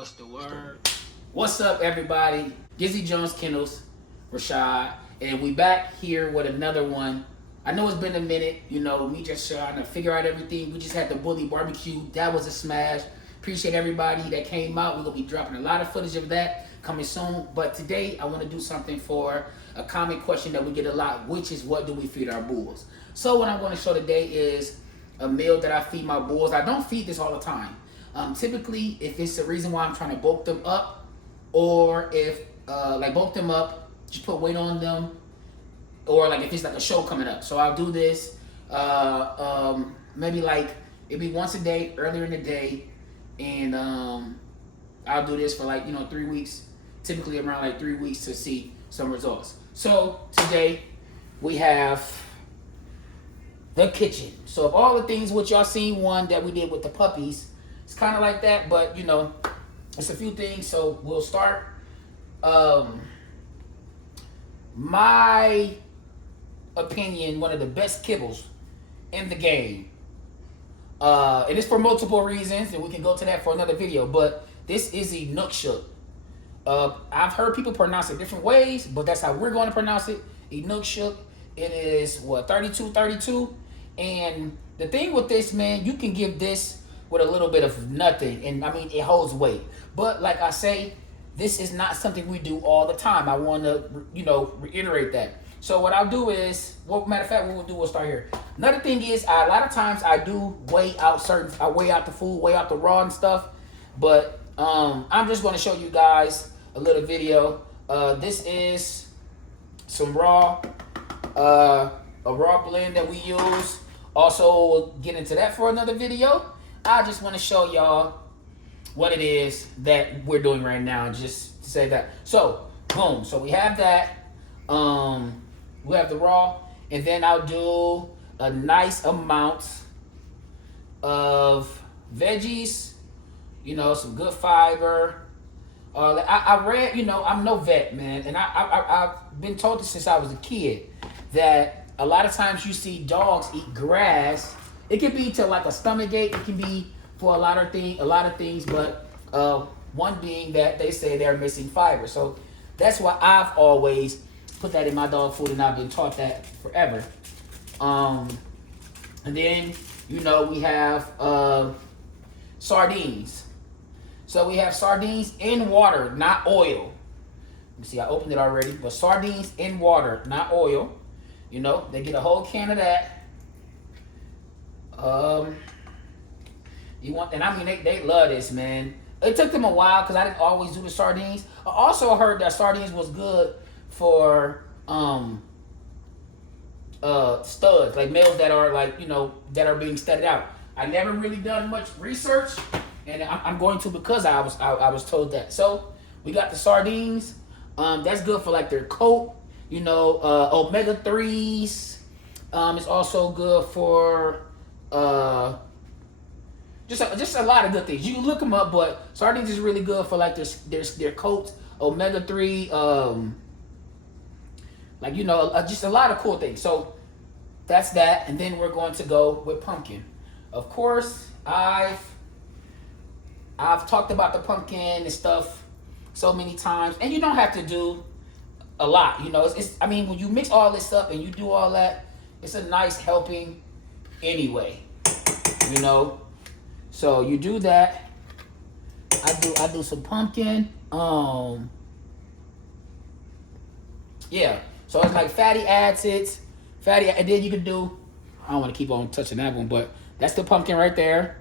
What's the word? What's up, everybody? Gizzy Jones Kennels, Rashad, and we back here with another one. I know it's been a minute, me just trying to figure out everything. We just had the Bully Barbecue. That was a smash. Appreciate everybody that came out. We're going to be dropping a lot of footage of that coming soon. But today, I want to do something for a common question that we get a lot, which is what do we feed our bulls? So what I'm going to show today is a meal that I feed my bulls. I don't feed this all the time. Typically, if it's the reason why I'm trying to bulk them up, or if bulk them up, just put weight on them, or like if it's like a show coming up. So I'll do this maybe like it'd be once a day, earlier in the day, and I'll do this for 3 weeks, typically around 3 weeks to see some results. So today we have the kitchen. So of all the things which y'all seen one that we did with the puppies, it's kind of like that, but it's a few things. So we'll start. My opinion, one of the best kibbles in the game. And it's for multiple reasons, and we can go to that for another video, but this is a Inukshuk. I've heard people pronounce it different ways, but that's how we're going to pronounce it. Inukshuk. It is 32. And the thing with this, man, you can give this with a little bit of nothing, and I mean it holds weight. But like I say, this is not something we do all the time. I want to reiterate that. So what I'll do is, matter of fact, what we'll do, we'll start here. Another thing is, a lot of times I do weigh out I weigh out the food, weigh out the raw and stuff. But I'm just going to show you guys a little video. This is some raw, a raw blend that we use. Also, we'll get into that for another video. I just want to show y'all what it is that we're doing right now, just to say that. So, boom. So we have that. We have the raw, and then I'll do a nice amount of veggies, some good fiber. I read, I'm no vet, man, and I've been told this since I was a kid, that a lot of times you see dogs eat grass. It can be to a stomach ache. It can be for a lot of things, but one being that they say they're missing fiber. So that's why I've always put that in my dog food, and I've been taught that forever. And then we have sardines. So we have sardines in water, not oil. You see, I opened it already, but sardines in water, not oil. They get a whole can of that. They love this, man. It took them a while because I didn't always do the sardines. I also heard that sardines was good for studs, like males that are that are being studied out. I never really done much research, and I'm going to because I was told that. So we got the sardines. That's good for their coat. Omega 3s. It's also good for just a lot of good things. You can look them up, but sardines is really good for their coats, omega 3, just a lot of cool things. So that's that, and then we're going to go with pumpkin. Of course, I've talked about the pumpkin and stuff so many times, and you don't have to do a lot. When you mix all this up and you do all that, it's a nice helping anyway. So you do that. I do some pumpkin. Yeah. So it's fatty acids, and then you can do. I don't want to keep on touching that one, but that's the pumpkin right there.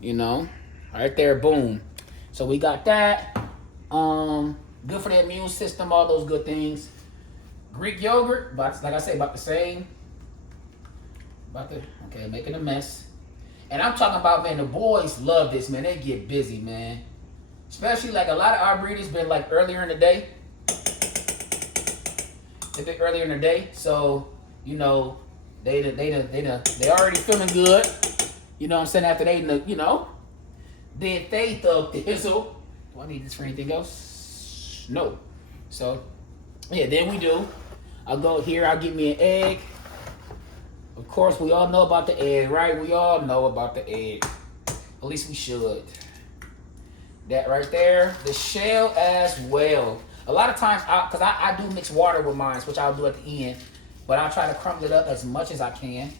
Right there, boom. So we got that. Good for the immune system, all those good things. Greek yogurt, but like I say, about the same. Making a mess. And I'm talking about, man, the boys love this, man. They get busy, man. Especially a lot of our breeders been earlier in the day. They've been earlier in the day, so they already feeling good. What I'm saying, after they did they thug thistle. Do I need this for anything else? No. So yeah, then we do. I'll go here. I'll give me an egg. Of course, we all know about the egg, right? We all know about the egg. At least we should. That right there, the shell as well. A lot of times, because I do mix water with mine, which I'll do at the end, but I'll try to crumble it up as much as I can.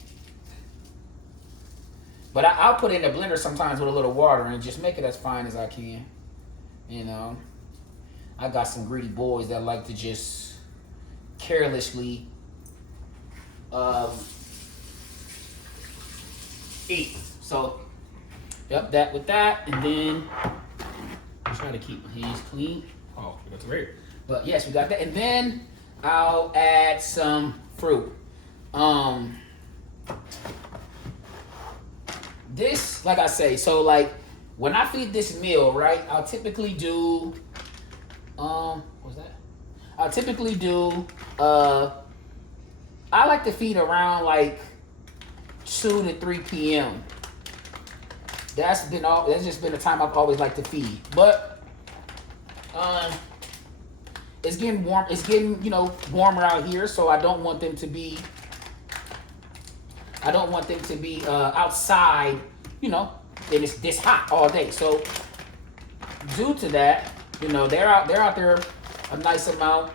But I'll put it in the blender sometimes with a little water and just make it as fine as I can. You know, I got some greedy boys that like to just carelessly eat. So, yep, that with that, and then I try to keep my hands clean. Oh, that's weird. But yes, we got that, and then I'll add some fruit. This, like I say, so like when I feed this meal, right? I'll typically do, what's that? I'll typically do, I like to feed around like 2 to 3 p.m. That's just been the time I've always liked to feed. But it's getting warm. It's getting, you know, warmer out here, so I don't want them to be. I don't want them to be outside, you know, and it's this hot all day. So due to that, you know, they're out there a nice amount.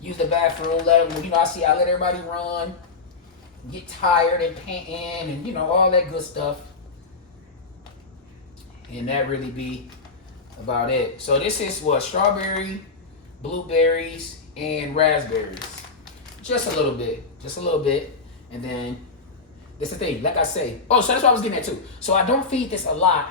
Use the bathroom, let them, you know, I let everybody run, get tired and panting and, you know, all that good stuff. And that really be about it. So this is what? Strawberry, blueberries, and raspberries. Just a little bit. Just a little bit. And then, this is the thing, like I say. Oh, so that's what I was getting at too. So I don't feed this a lot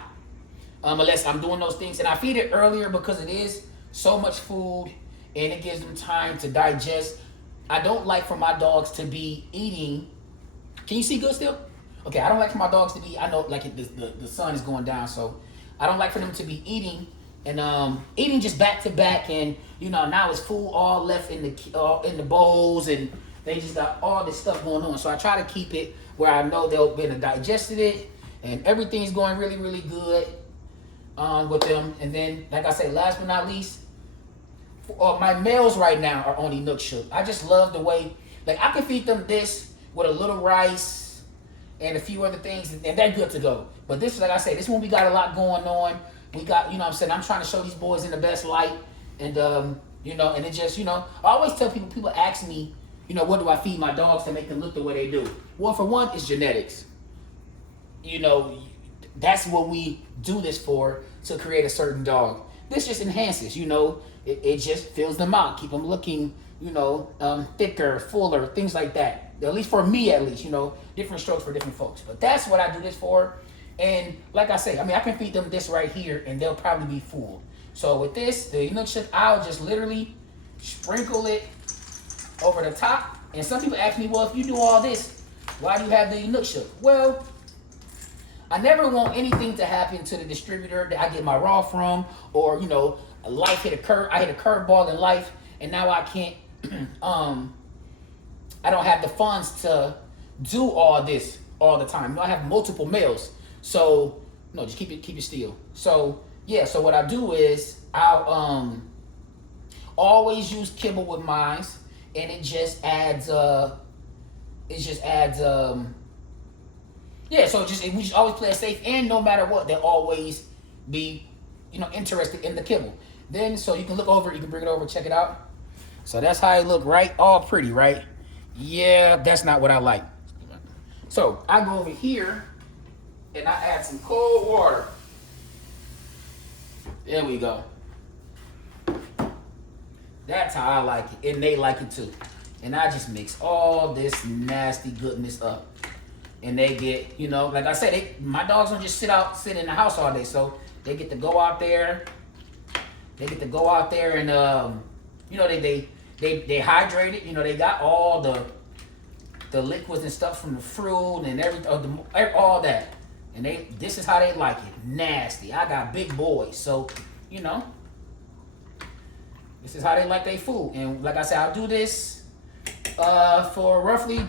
unless I'm doing those things. And I feed it earlier because it is so much food and it gives them time to digest. I don't like for my dogs to be eating. Can you see good still? Okay, I don't like for my dogs to be, I know like the sun is going down, so I don't like for them to be eating and eating just back to back, and you know, now it's food all left in the bowls, and they just got all this stuff going on. So I try to keep it where I know they'll be able to digest it and everything's going really, really good with them. And then, like I say, last but not least, my males right now are only Nook Shook. I just love the way, like I can feed them this with a little rice and a few other things, and they're good to go. But this, like I say, this one we got a lot going on. We got, you know what I'm saying, I'm trying to show these boys in the best light. And, you know, and it just, you know, I always tell people ask me, you know, what do I feed my dogs to make them look the way they do? Well, for one, it's genetics. You know, that's what we do this for, to create a certain dog. This just enhances, you know, it just fills them out, keep them looking, you know, thicker, fuller, things like that. At least for me, you know, different strokes for different folks. But that's what I do this for. And like I say, I mean, I can feed them this right here and they'll probably be full. So with this, the Nook Shook, I'll just literally sprinkle it over the top. And some people ask me, well, if you do all this, why do you have the Nook Shook? Well, I never want anything to happen to the distributor that I get my raw from, or, you know, life hit a curve. I hit a curveball in life, and now I can't, I don't have the funds to do all this all the time. You know, I have multiple males. So, no, just keep it still. So, yeah, so what I do is I'll always use kibble with mine, and it just adds yeah, so we just always play it safe, and no matter what, they'll always be, you know, interested in the kibble. Then, so you can look over, you can bring it over, check it out. So that's how it look, right? All pretty, right? Yeah, that's not what I like. So I go over here and I add some cold water. There we go. That's how I like it, and they like it too. And I just mix all this nasty goodness up. And they get, you know, like I said, my dogs don't just sit in the house all day. So they get to go out there. They get to go out there and, you know, they hydrate it. You know, they got all the liquids and stuff from the fruit and everything, all that. And this is how they like it, nasty. I got big boys, so, you know, this is how they like their food. And like I said, I'll do this for roughly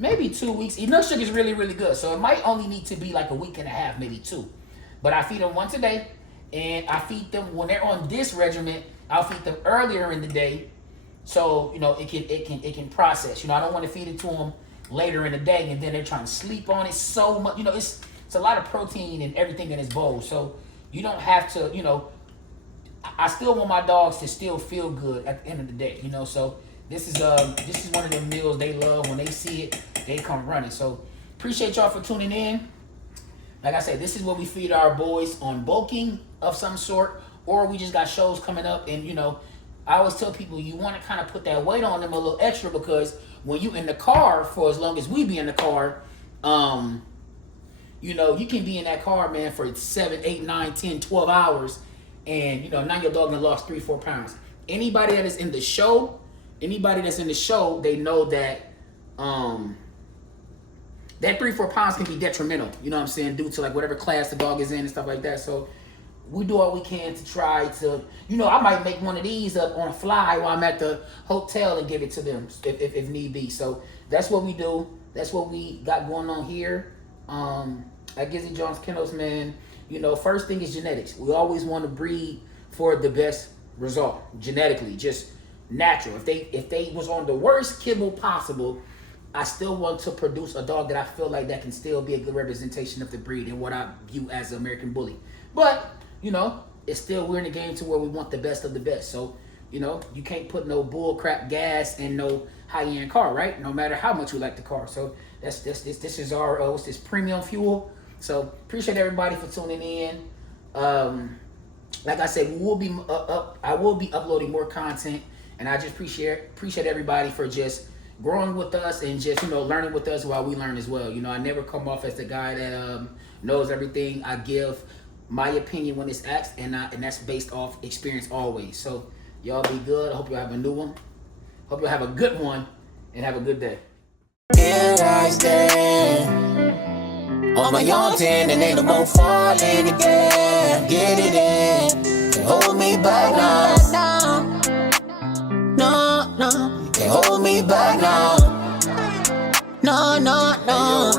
maybe 2 weeks. Nook Shook is really, really good. So it might only need to be like a week and a half, maybe 2. But I feed them once a day. And I feed them when they're on this regimen, I'll feed them earlier in the day. So, you know, it can process. You know, I don't want to feed it to them later in the day and then they're trying to sleep on it so much. You know, it's it's a lot of protein and everything in this bowl. So you don't have to, you know, I still want my dogs to still feel good at the end of the day, you know. So this is one of the meals they love. When they see it, they come running. So appreciate y'all for tuning in. Like I said, this is what we feed our boys on bulking of some sort, or we just got shows coming up. And you know, I always tell people you want to kind of put that weight on them a little extra, because when you in the car for as long as we be in the car, you know, you can be in that car, man, for 7, 8, 9, 10, 12 hours. And, you know, now your dog done lost 3, 4 pounds. Anybody that is in the show, they know that that 3, 4 pounds can be detrimental, you know what I'm saying, due to like whatever class the dog is in and stuff like that. So we do all we can to try to, you know, I might make one of these up on fly while I'm at the hotel and give it to them if need be. So that's what we do. That's what we got going on here at Gizzy Jones Kennels, man. You know, first thing is genetics. We always want to breed for the best result, genetically, just natural. If they was on the worst kibble possible, I still want to produce a dog that I feel like that can still be a good representation of the breed and what I view as an American bully. But, you know, it's still, we're in a game to where we want the best of the best. So, you know, you can't put no bull crap gas in no high-end car, right? No matter how much you like the car. So this is our what's this, premium fuel. So appreciate everybody for tuning in. Like I said, we will be I will be uploading more content, and I just appreciate everybody for just growing with us and just, you know, learning with us while we learn as well. You know, I never come off as the guy that knows everything. I give my opinion when it's asked, and that's based off experience always. So y'all be good. I hope you have a new one. Hope you have a good one, and have a good day. Here I stand on my own 10 and ain't no more falling again. Get it in, can't hold me back now. No, no, can't hold me back now. No, no, no.